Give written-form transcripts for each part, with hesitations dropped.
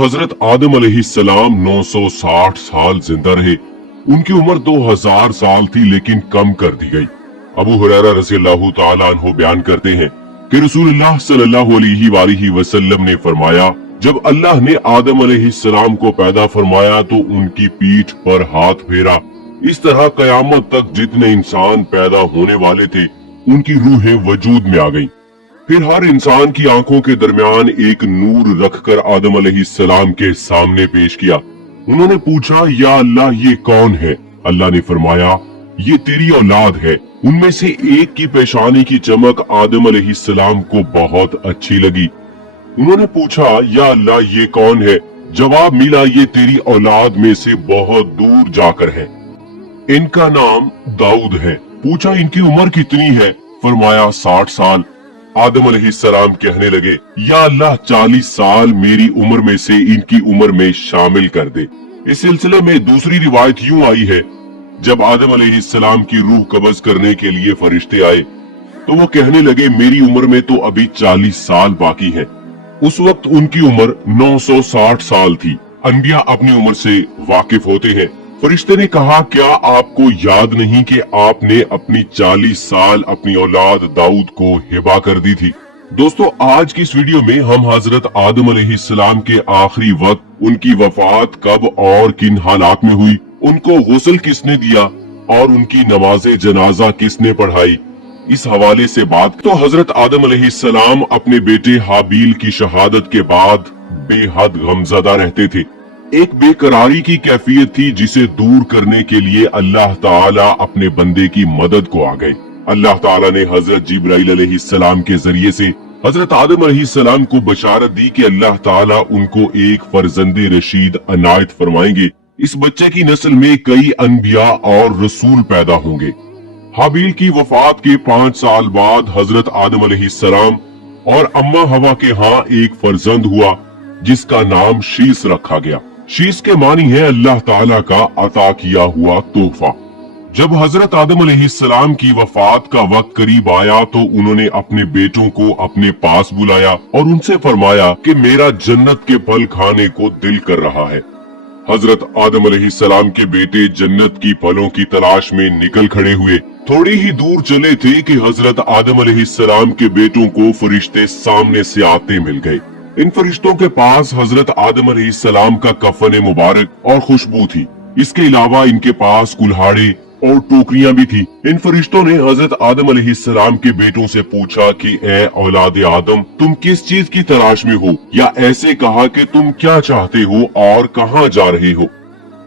हजरत आदम अलैहिस्सलाम 960 साल जिंदा रहे। उनकी उम्र 2000 साल थी, लेकिन कम कर दी गई। अबू हुरैरा रज़ियल्लाहु ताला अन्हु बयान करते हैं कि रसूलुल्लाह सल्लल्लाहु अलैहि वसल्लम ने फरमाया, जब अल्लाह ने आदम अलैहिस्सलाम को पैदा फरमाया तो उनकी पीठ पर हाथ फेरा। इस तरह कयामत तक जितने इंसान पैदा होने वाले थे उनकी रूहें वजूद में आ गईं। फिर हर इंसान की आंखों के दरमियान एक नूर रखकर आदम अलैहिस्सलाम के सामने पेश किया। उन्होंने पूछा, या अल्लाह ये कौन है? अल्लाह ने फरमाया, ये तेरी औलाद है। उनमें से एक की पेशानी की चमक आदम अलैहिस्सलाम को बहुत अच्छी लगी। उन्होंने पूछा, या अल्लाह ये कौन है? जवाब मिला, ये तेरी औलाद में से बहुत दूर जाकर है। इनका नाम दाऊद है। पूछा, इनकी उम्र कितनी है? फरमाया 60 साल। आदम अलैहिस्सलाम कहने लगे, या अल्लाह 40 साल मेरी उम्र में से इनकी उम्र में शामिल कर दे। इस सिलसिले में दूसरी रिवायत यूं आई है, जब आदम अलैहिस्सलाम की रूह कब्ज करने के लिए फरिश्ते आए तो वो कहने लगे, मेरी उम्र में तो अभी 40 साल बाकी है। उस वक्त उनकी उम्र 960 साल थी। अनबिया अपनी उम्र से वाकिफ होते हैं। फरिश्ते ने कहा, क्या आपको याद नहीं कि आपने अपनी 40 साल अपनी औलाद दाऊद को हिबा कर दी थी? दोस्तों, आज की इस वीडियो में हम हजरत आदम अलैहिस्सलाम के आखिरी वक्त, उनकी वफात कब और किन हालात में हुई, उनको गुस्ल किसने दिया और उनकी नमाज़े जनाजा किसने पढ़ाई, इस हवाले से बात। तो हजरत आदम अलैहिस्सलाम अपने बेटे हाबील की शहादत के बाद बेहद गमज़दा रहते थे। एक बेकरारी की कैफियत थी जिसे दूर करने के लिए अल्लाह ताला अपने बंदे की मदद को आ गए। अल्लाह ताला ने हजरत जिब्राइल अलैहिस्सलाम के जरिए से हजरत आदम अलैहिस्सलाम को बशारत दी कि अल्लाह ताला उनको एक फर्जंदे रशीद अनायत फरमाएंगे। इस बच्चे की नस्ल में कई अनबिया और रसूल पैदा होंगे। हाबील की वफात के 5 साल बाद हजरत आदम अलैहिस्सलाम और अम्मा हवा के यहाँ एक फर्जंद हुआ जिसका नाम शीस रखा गया। शीस के मानी है अल्लाह ताला का अता किया हुआ तोहफा। जब हजरत आदम अलैहिस्सलाम की वफात का वक्त करीब आया तो उन्होंने अपने बेटों को अपने पास बुलाया और उनसे फरमाया कि मेरा जन्नत के फल खाने को दिल कर रहा है। हजरत आदम अलैहिस्सलाम के बेटे जन्नत की फलों की तलाश में निकल खड़े हुए। थोड़ी ही दूर चले थे कि हजरत आदम अलैहिस्सलाम के बेटों को फरिश्ते सामने से आते मिल गए। इन फरिश्तों के पास हजरत आदम अलैहिस्सलाम का कफन मुबारक और खुशबू थी। इसके अलावा इनके पास कुल्हाड़े और टोकरियां भी थी। इन फरिश्तों ने हजरत आदम अलैहिस्सलाम के बेटों से पूछा कि ए औलाद आदम, तुम किस चीज की तलाश में हो, या ऐसे कहा कि तुम क्या चाहते हो और कहाँ जा रहे हो?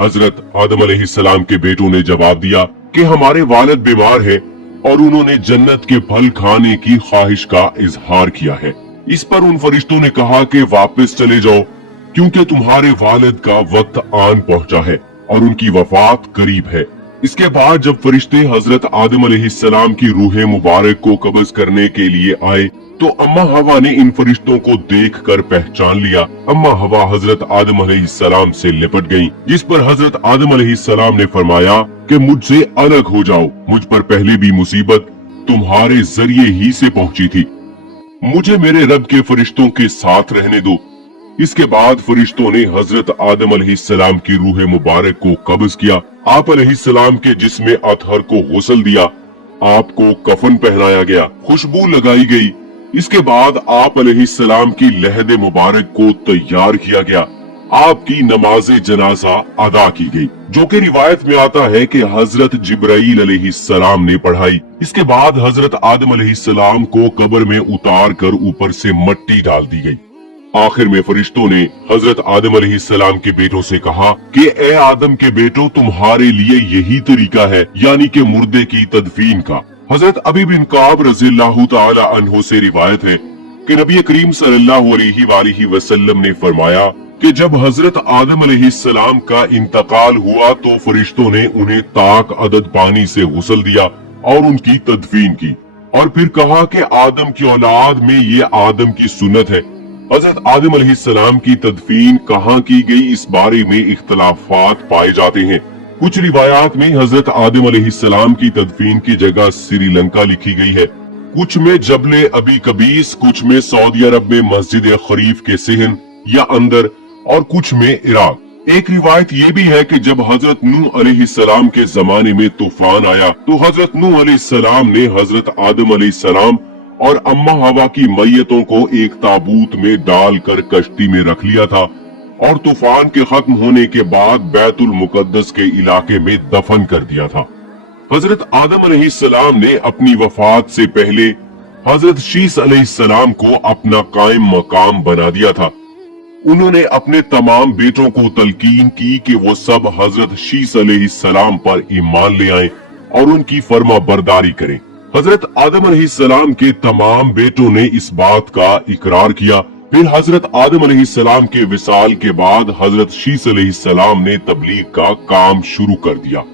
हजरत आदम अलैहिस्सलाम के बेटों ने जवाब दिया कि हमारे वालिद बीमार है और उन्होंने जन्नत के फल खाने की ख्वाहिश का इजहार किया है। इस पर उन फरिश्तों ने कहा कि वापस चले जाओ, क्योंकि तुम्हारे वालिद का वक्त आन पहुंचा है और उनकी वफात करीब है। इसके बाद जब फरिश्ते हजरत आदम अलैहिस्सलाम की रूह मुबारक को कब्ज करने के लिए आए तो अम्मा हवा ने इन फरिश्तों को देखकर पहचान लिया। अम्मा हवा हजरत आदम अलैहिस्सलाम से लिपट गईं, जिस पर हजरत आदम अलैहिस्सलाम ने फरमाया कि मुझसे अलग हो जाओ, मुझ पर पहले भी मुसीबत तुम्हारे जरिए ही से पहुंची थी। मुझे मेरे रब के फरिश्तों के साथ रहने दो। इसके बाद फरिश्तों ने हजरत आदम अलैहिस्सलाम की रूह मुबारक को कब्ज किया। आप अलैहिस्सलाम के जिस्म अतहर को गुस्ल दिया, आपको कफन पहनाया गया, खुशबू लगाई गई। इसके बाद आप अलैहिस्सलाम की लहद मुबारक को तैयार किया गया। आपकी नमाज़े जनाजा अदा की गई, जो कि रिवायत में आता है कि हजरत जिब्राइल अलैहिस्सलाम ने पढ़ाई। इसके बाद हजरत आदम अलैहिस्सलाम को कब्र में उतार कर ऊपर से मिट्टी डाल दी गई। आखिर में फरिश्तों ने हजरत आदम अलैहिस्सलाम के बेटों से कहा कि ए आदम के बेटों, तुम्हारे लिए यही तरीका है, यानी कि मुर्दे की तदफीन का। हजरत अबी बिन काब रज़ियल्लाहु ताला अन्हु से रिवायत है कि नबी करीम सल्लल्लाहु अलैहि वसल्लम ने फरमाया कि जब हजरत आदम अलैहिस्सलाम का इंतकाल हुआ तो फरिश्तों ने उन्हें ताक अदद पानी से गुस्ल दिया और उनकी तदफीन की, और फिर कहा कि आदम की औलाद में ये आदम की सुन्नत है। हजरत आदम अलैहिस्सलाम की तदफीन कहाँ की गई, इस बारे में इख्तलाफात पाए जाते हैं। कुछ रिवायात में हजरत आदम अलैहिस्सलाम की तदफीन की जगह श्रीलंका लिखी गई है, कुछ में जबले अबी कबीस, कुछ में सऊदी अरब में मस्जिद खरीफ के सहन या अंदर, और कुछ में इराक। एक रिवायत ये भी है कि जब हजरत नूह अलैहिस्सलाम के जमाने में तूफान आया तो हजरत नूह अलैहिस्सलाम ने हजरत आदम अलैहिस्सलाम और अम्मा हवा की मैयतों को एक ताबूत में डालकर कश्ती में रख लिया था और तूफान के खत्म होने के बाद बैतुल मुकद्दस के इलाके में दफन कर दिया था। हजरत आदम अलैहिस्सलाम ने अपनी वफात से पहले हजरत शीस अलैहिस्सलाम को अपना कायम मकाम बना दिया था। उन्होंने अपने तमाम बेटों को तलकीन की कि वो सब हजरत शीस अलैहिस्सलाम पर ईमान ले आएं और उनकी फर्मा बरदारी करें। हजरत आदम अलैहिस्सलाम के तमाम बेटों ने इस बात का इकरार किया। फिर हजरत आदम अलैहिस्सलाम के विसाल के बाद हजरत शीस अलैहिस्सलाम ने तबलीग का काम शुरू कर दिया।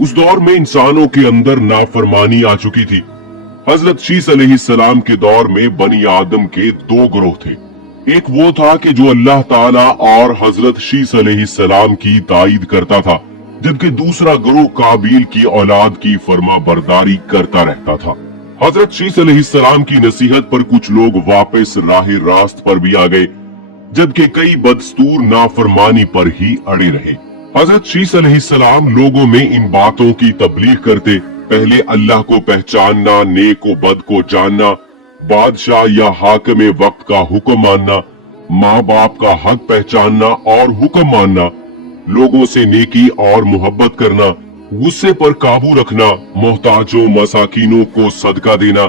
उस दौर में इंसानों के अंदर नाफरमानी आ चुकी थी। हजरत शीस अलैहिस्सलाम के दौर में बनी आदम के दो ग्रोह थे। एक वो था कि जो अल्लाह ताला और हजरत शीस अलैहिस्सलाम की ताईद करता था, जबकि दूसरा ग्रोह काबिल की औलाद की फर्मा बरदारी करता रहता था। हजरत शीस अलैहिस्सलाम की नसीहत पर कुछ लोग वापस राह रास्त पर भी आ गए, जबकि कई बदस्तूर नाफरमानी पर ही अड़े रहे। हजरत शीस अलैहिस्सलाम लोगों में इन बातों की तबलीग करते, पहले अल्लाह को पहचानना, नेक व बद को जानना, बादशाह या हाकिम वक्त का हुक्म मानना, माँ बाप का हक पहचानना और हुक्म मानना, लोगों से नेकी और मोहब्बत करना, गुस्से पर काबू रखना, मोहताजों मसाकीनों को सदका देना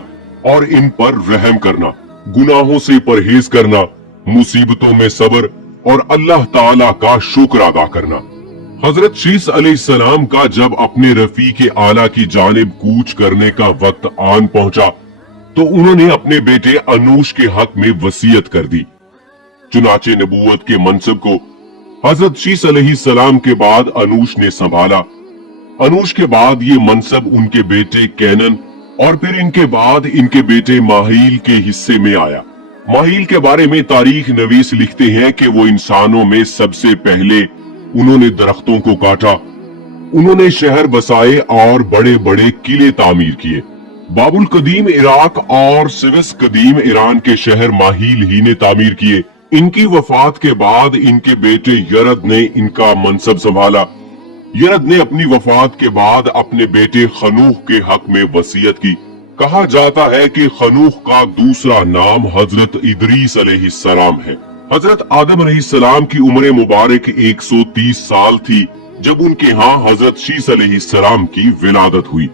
और इन पर रहम करना, गुनाहों से परहेज करना, मुसीबतों में सब्र और अल्लाह ताला का शुक्र अदा करना। हजरत शीस अलैहिस्सलाम का जब अपने रफीक आला की जानिब कूच करने का वक्त आन पहुंचा तो उन्होंने अपने बेटे अनूश के हक में वसीयत कर दी। चुनाचे नबूवत के मनसब को हजरत शीस अलैहिस्सलाम के बाद अनूश ने संभाला। अनूश के बाद ये मनसब उनके बेटे कैनन और फिर इनके बाद इनके बेटे माहील के हिस्से में आया। माहील के बारे में तारीख नवीस लिखते हैं कि वो इंसानों में सबसे पहले उन्होंने दरख्तों को काटा, उन्होंने शहर बसाए और बड़े बड़े किले तामीर किए। बाबुल कदीम इराक और सिविस कदीम ईरान के शहर माहील ही ने तामीर किए। इनकी वफात के बाद इनके बेटे यरद ने इनका मनसब संभाला। यरद ने अपनी वफात के बाद अपने बेटे खनूख के हक में वसीयत की। कहा जाता है कि खनूख का दूसरा नाम हजरत इदरीस अलैहिस्सलाम है। हजरत आदम अलैहिस्सलाम की उम्र मुबारक 130 साल थी जब उनके यहाँ हजरत शीस अलैहिस्सलाम की विलादत हुई।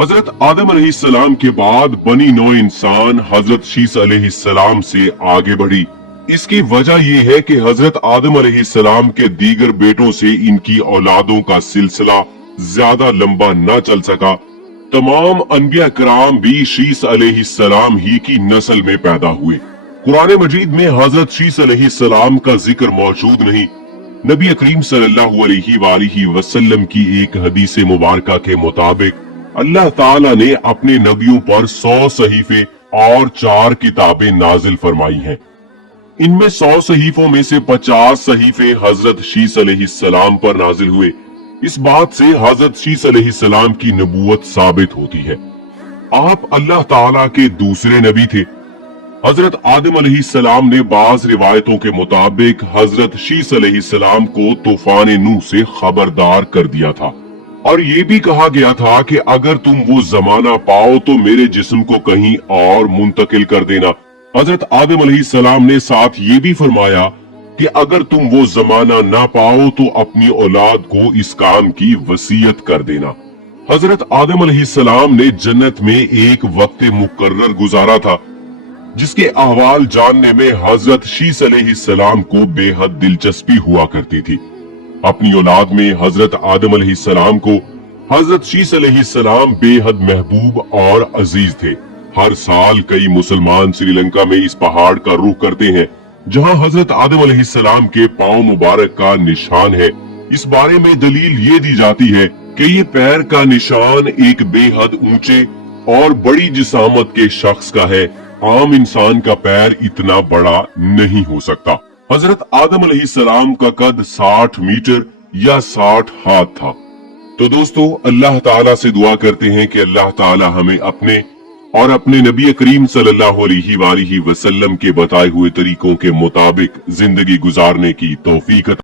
हजरत आदम अलैहिस्सलाम के बाद बनी नौ इंसान हजरत शीस अलैहिस्सलाम से आगे बढ़ी। इसकी वजह यह है कि हजरत आदम अलैहिस्सलाम के दीगर बेटों से इनकी औलादों का सिलसिला ज्यादा लंबा न चल सका। तमाम अनबिया कराम भी शीस अलैहिस्सलाम ही की नस्ल में पैदा हुए। कुरान मजीद में हजरत शीस अलैहिस्सलाम का जिक्र मौजूद नहीं। नबी करीम सल्लल्लाहु अलैहि वसल्लम की एक हदीस मुबारका के मुताबिक अल्लाह ताला ने अपने नबियों पर 100 सहीफे और 4 किताबें नाजिल फरमाई हैं। इनमें 100 सहीफों में से 50 सहीफे हजरत शीस अलैहिस्सलाम पर नाजिल हुए। इस बात से हजरत शीस अलैहिस्सलाम की नबूवत साबित होती है। आप अल्लाह ताला के दूसरे नबी थे। हजरत आदम अलैहिस्सलाम ने बाज रिवायतों के मुताबिक हजरत शीस अलैहिस्सलाम को तूफान नूह से खबरदार कर दिया था और ये भी कहा गया था कि अगर तुम वो जमाना पाओ तो मेरे जिस्म को कहीं और मुंतकिल कर देना। हजरत आदम अलैहिस्सलाम ने साथ ये भी फरमाया कि अगर तुम वो जमाना ना पाओ तो अपनी औलाद को इस काम की वसीयत कर देना। हजरत आदम अलैहिस्सलाम ने जन्नत में एक वक्त मुकर्रर गुजारा था जिसके अहवाल जानने में हजरत शीस अलैहिस्सलाम को बेहद दिलचस्पी हुआ करती थी। अपनी औलाद में हजरत आदम अलैहिस्सलाम को हजरत शीस अलैहिस्सलाम बेहद महबूब और अजीज थे। हर साल कई मुसलमान श्रीलंका में इस पहाड़ का रुख करते हैं जहां हजरत आदम अलैहिस्सलाम के पांव मुबारक का निशान है। इस बारे में दलील ये दी जाती है कि ये पैर का निशान एक बेहद ऊंचे और बड़ी जिसामत के शख्स का है। आम इंसान का पैर इतना बड़ा नहीं हो सकता। हजरत आदम अलैहिस्सलाम का कद 60 मीटर या 60 हाथ था। तो दोस्तों, अल्लाह ताला से दुआ करते हैं कि अल्लाह ताला हमें अपने اور اپنے نبی کریم صلی اللہ علیہ وآلہ وسلم کے بتائے ہوئے طریقوں کے مطابق زندگی گزارنے کی توفیق عطا